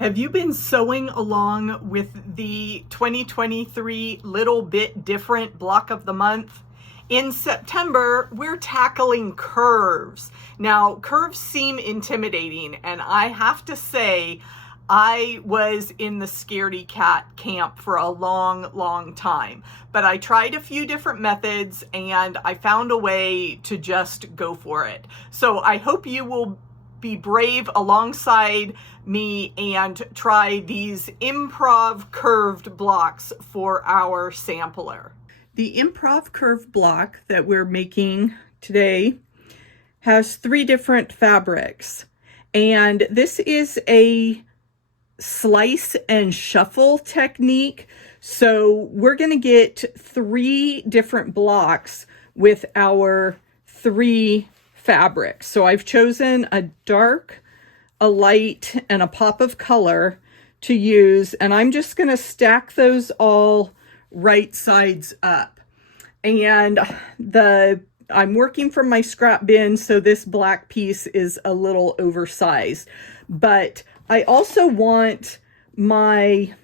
Have you been sewing along with the 2023 Little Bit Different Block of the Month? In September, we're tackling curves. Now, curves seem intimidating, and I have to say, I was in the scaredy cat camp for a long time, but I tried a few different methods and I found a way to just go for it. So I hope you will be brave alongside me and try these Improv curved blocks for our sampler. The Improv curved block that we're making today has 3 different fabrics, and this is a slice and shuffle technique. So we're going to get 3 different blocks with our 3 fabrics. So I've chosen a dark, a light, and a pop of color to use, and I'm just going to stack those all right sides up. And I'm working from my scrap bin, so this black piece is a little oversized, but I also want my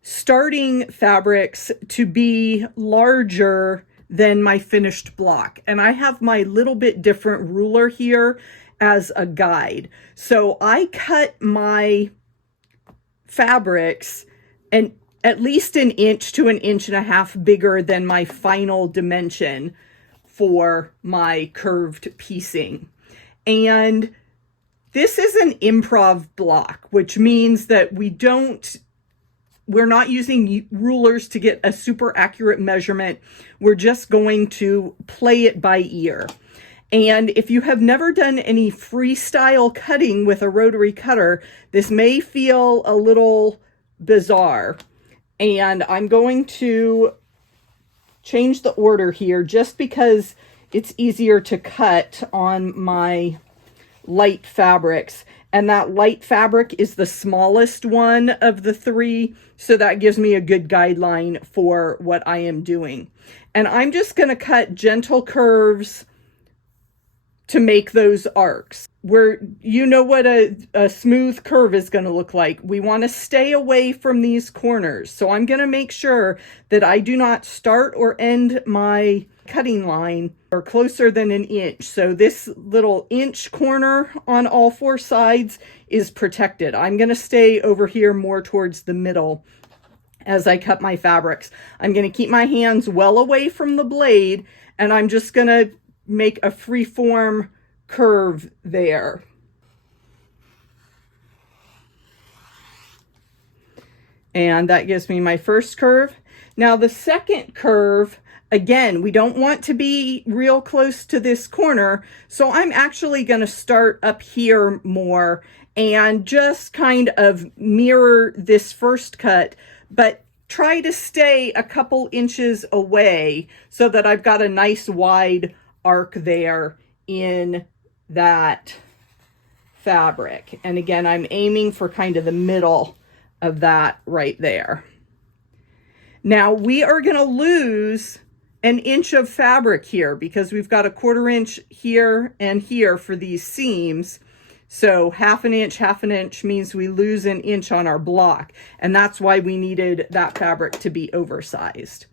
starting fabrics to be larger than my finished block. And I have my Little Bit Different ruler here as a guide. So I cut my fabrics and at least 1 inch to 1.5 inches bigger than my final dimension for my curved piecing. And this is an improv block, which means that we're not using rulers to get a super accurate measurement. We're just going to play it by ear. And if you have never done any freestyle cutting with a rotary cutter, this may feel a little bizarre. And I'm going to change the order here just because it's easier to cut on my light fabrics, and that light fabric is the smallest one of the 3, so that gives me a good guideline for what I am doing. And I'm just going to cut gentle curves to make those arcs. You know what a smooth curve is going to look like. We want to stay away from these corners, so I'm going to make sure that I do not start or end my cutting line or closer than 1 inch. So this little inch corner on all 4 sides is protected. I'm going to stay over here more towards the middle as I cut my fabrics. I'm going to keep my hands well away from the blade, and I'm just going to make a free form curve there. And that gives me my first curve. Now the second curve, again, we don't want to be real close to this corner, so I'm actually going to start up here more and just kind of mirror this first cut, but try to stay a couple inches away so that I've got a nice wide arc there in that fabric. And again, I'm aiming for kind of the middle of that right there. Now we are going to lose 1 inch of fabric here because we've got a 1/4 inch here and here for these seams. So 1/2 inch means we lose 1 inch on our block, and that's why we needed that fabric to be oversized.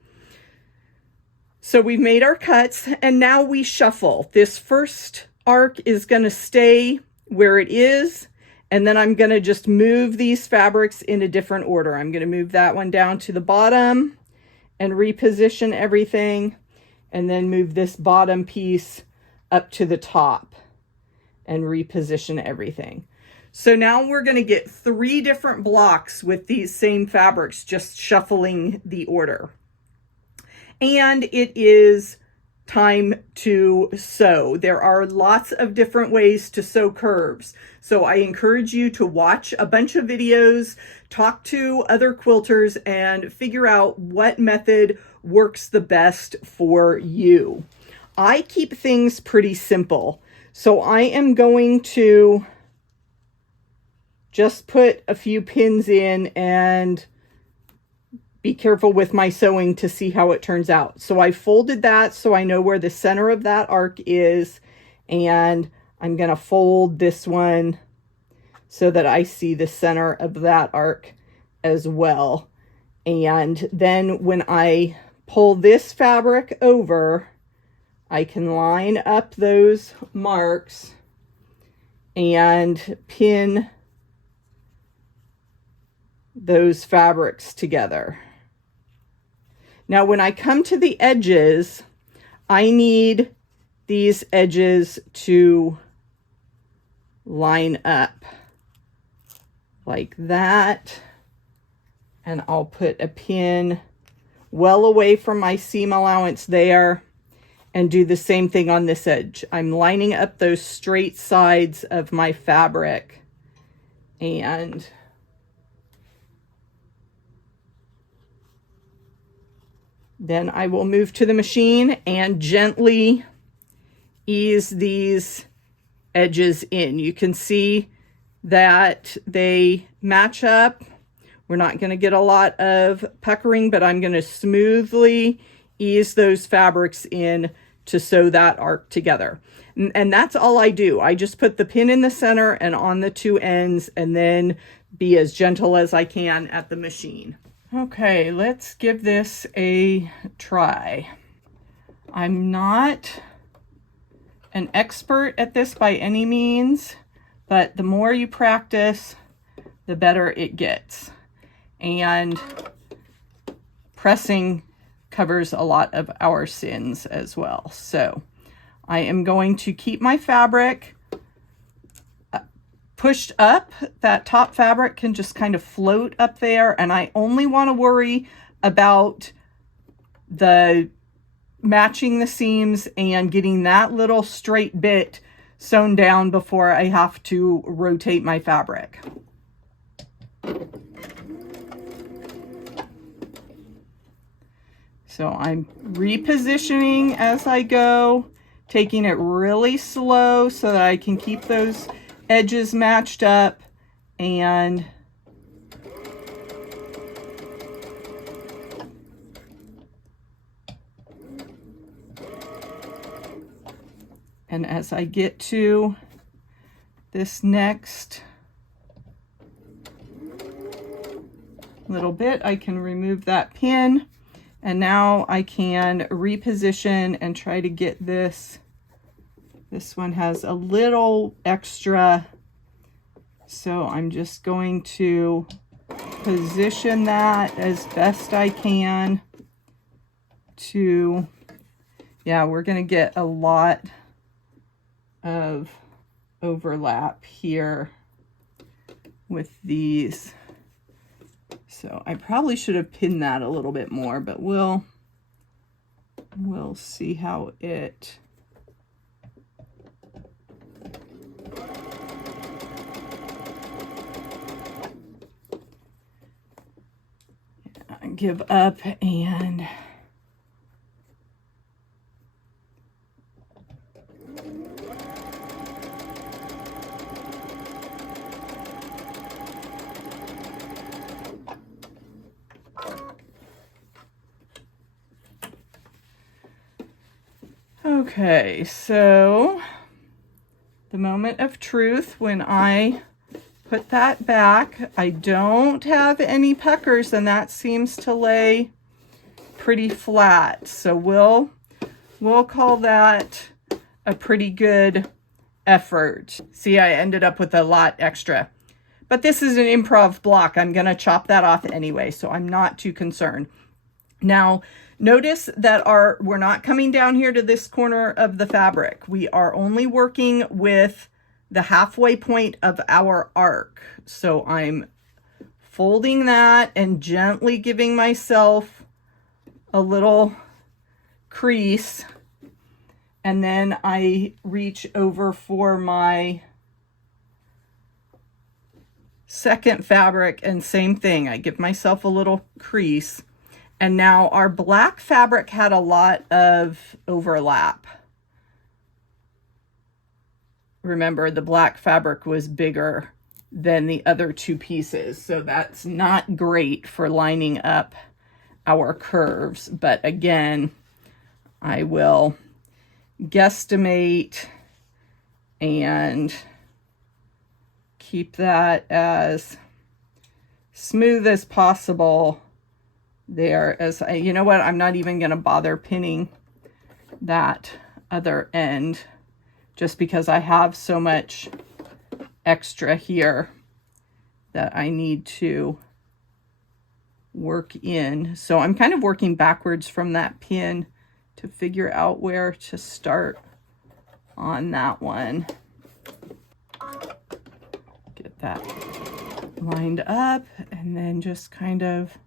So we've made our cuts, and now we shuffle. This first arc is going to stay where it is, and then I'm going to just move these fabrics in a different order. I'm going to move that one down to the bottom and reposition everything, and then move this bottom piece up to the top and reposition everything. So now we're going to get 3 different blocks with these same fabrics, just shuffling the order. And it is time to sew. There are lots of different ways to sew curves. So I encourage you to watch a bunch of videos, talk to other quilters, and figure out what method works the best for you. I keep things pretty simple. So I am going to just put a few pins in and be careful with my sewing to see how it turns out. So I folded that so I know where the center of that arc is, and I'm going to fold this one so that I see the center of that arc as well. And then when I pull this fabric over, I can line up those marks and pin those fabrics together. Now, when I come to the edges, I need these edges to line up like that. And I'll put a pin well away from my seam allowance there and do the same thing on this edge. I'm lining up those straight sides of my fabric, and then I will move to the machine and gently ease these edges in. You can see that they match up. We're not going to get a lot of puckering, but I'm going to smoothly ease those fabrics in to sew that arc together. And that's all I do. I just put the pin in the center and on the two ends, and then be as gentle as I can at the machine. Okay, let's give this a try. I'm not an expert at this by any means, but the more you practice, the better it gets. And pressing covers a lot of our sins as well. So I am going to keep my fabric pushed up. That top fabric can just kind of float up there, and I only want to worry about the matching the seams and getting that little straight bit sewn down before I have to rotate my fabric. So I'm repositioning as I go, taking it really slow so that I can keep those edges matched up, and as I get to this next little bit, I can remove that pin. And now I can reposition and try to get this. This one has a little extra, so I'm just going to position that as best I can to, yeah, we're going to get a lot of overlap here with these. So I probably should have pinned that a little bit more, but we'll see how it give up. And okay, so the moment of truth, when I put that back, I don't have any puckers, and that seems to lay pretty flat. So we'll call that a pretty good effort. See, I ended up with a lot extra. But this is an improv block. I'm going to chop that off anyway, so I'm not too concerned. Now, notice that we're not coming down here to this corner of the fabric. We are only working with the halfway point of our arc. So I'm folding that and gently giving myself a little crease. And then I reach over for my second fabric, and same thing. I give myself a little crease. And now our black fabric had a lot of overlap. Remember, the black fabric was bigger than the other two pieces, so that's not great for lining up our curves. But again, I will guesstimate and keep that as smooth as possible there. As I, you know what, I'm not even going to bother pinning that other end just because I have so much extra here that I need to work in. So I'm kind of working backwards from that pin to figure out where to start on that one. Get that lined up and then just kind of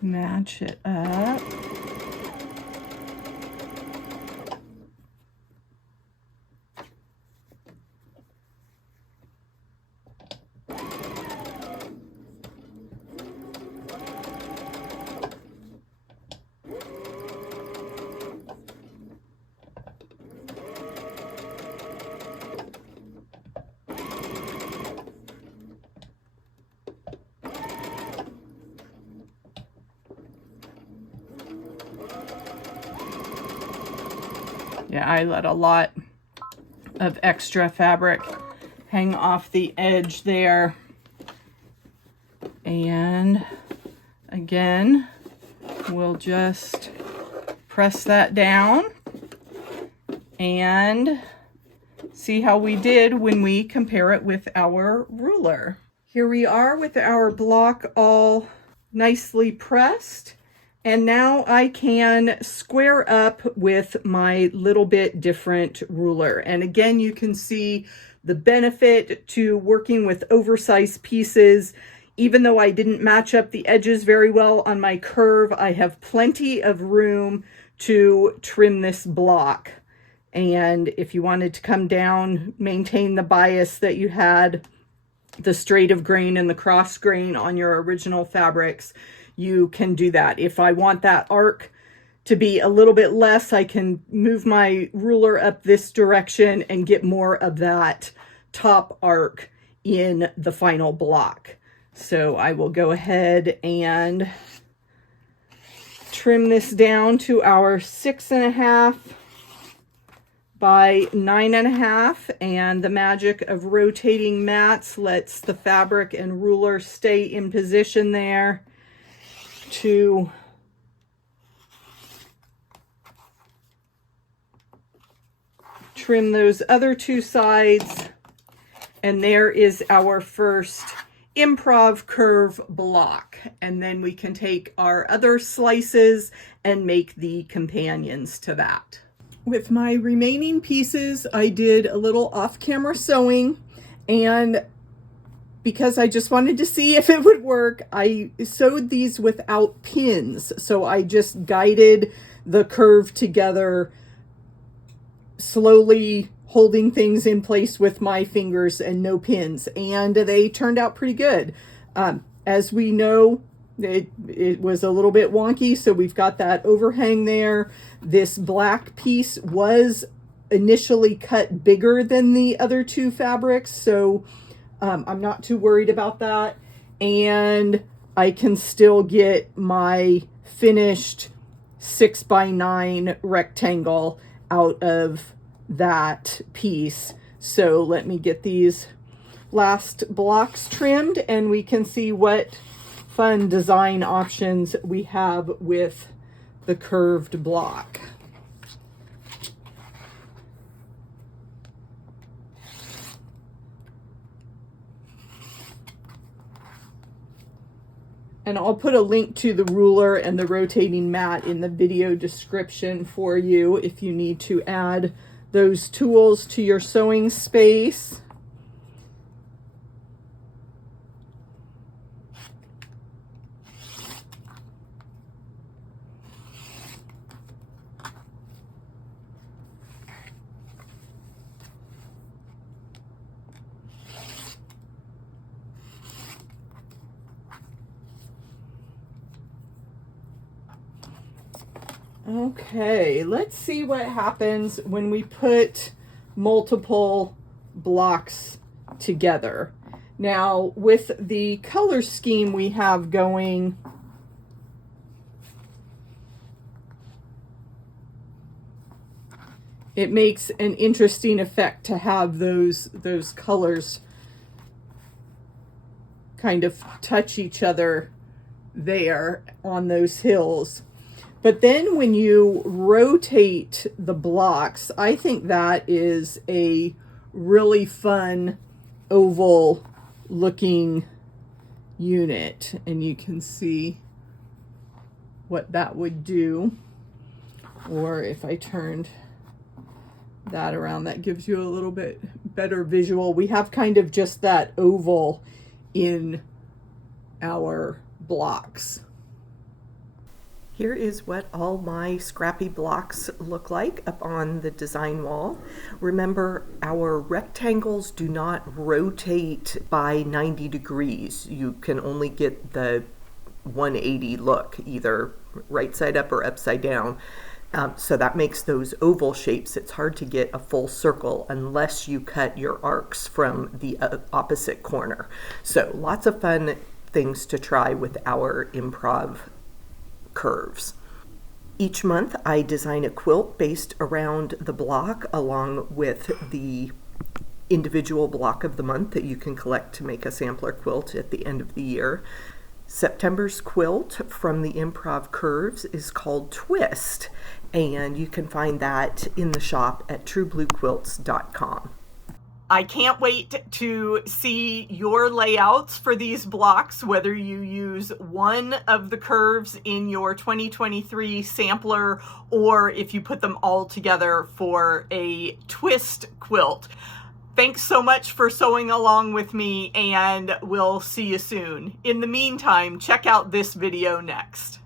match it up. Yeah, I let a lot of extra fabric hang off the edge there. And again, we'll just press that down and see how we did when we compare it with our ruler. Here we are with our block all nicely pressed. And now I can square up with my little bit different ruler. And again, you can see the benefit to working with oversized pieces. Even though I didn't match up the edges very well on my curve, I have plenty of room to trim this block. And if you wanted to come down, maintain the bias that you had, the straight of grain and the cross grain on your original fabrics, you can do that. If I want that arc to be a little bit less, I can move my ruler up this direction and get more of that top arc in the final block. So I will go ahead and trim this down to our 6.5 by 9.5, and the magic of rotating mats lets the fabric and ruler stay in position there to trim those other two sides. And there is our first improv curve block. And then we can take our other slices and make the companions to that. With my remaining pieces, I did a little off-camera sewing, and because I just wanted to see if it would work, I sewed these without pins. So I just guided the curve together, slowly holding things in place with my fingers and no pins. And they turned out pretty good. As we know, it was a little bit wonky, so we've got that overhang there. This black piece was initially cut bigger than the other two fabrics, so I'm not too worried about that. And I can still get my finished 6x9 rectangle out of that piece. So let me get these last blocks trimmed and we can see what fun design options we have with the curved block. And I'll put a link to the ruler and the rotating mat in the video description for you if you need to add those tools to your sewing space. Okay, let's see what happens when we put multiple blocks together. Now, with the color scheme we have going, it makes an interesting effect to have those colors kind of touch each other there on those hills. But then when you rotate the blocks, I think that is a really fun oval looking unit, and you can see what that would do. Or if I turned that around, that gives you a little bit better visual. We have kind of just that oval in our blocks. Here is what all my scrappy blocks look like up on the design wall. Remember, our rectangles do not rotate by 90 degrees. You can only get the 180 look, either right side up or upside down. So that makes those oval shapes. It's hard to get a full circle unless you cut your arcs from the opposite corner. So lots of fun things to try with our improv curves. Each month I design a quilt based around the block along with the individual block of the month that you can collect to make a sampler quilt at the end of the year. September's quilt from the Improv Curves is called Twist, and you can find that in the shop at truebluequilts.com. I can't wait to see your layouts for these blocks, whether you use one of the curves in your 2023 sampler or if you put them all together for a twist quilt. Thanks so much for sewing along with me, and we'll see you soon. In the meantime, check out this video next.